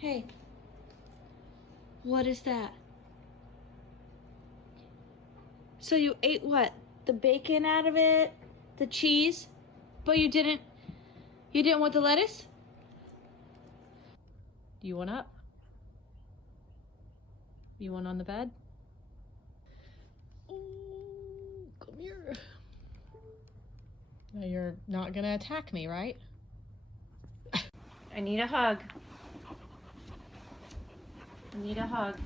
Hey. What is that? So you ate what? The bacon out of it? The cheese? But you didn't want the lettuce? Do you want up? You want on the bed? Oh, come here. Now you're not gonna attack me, right? I need a hug. I need a hug.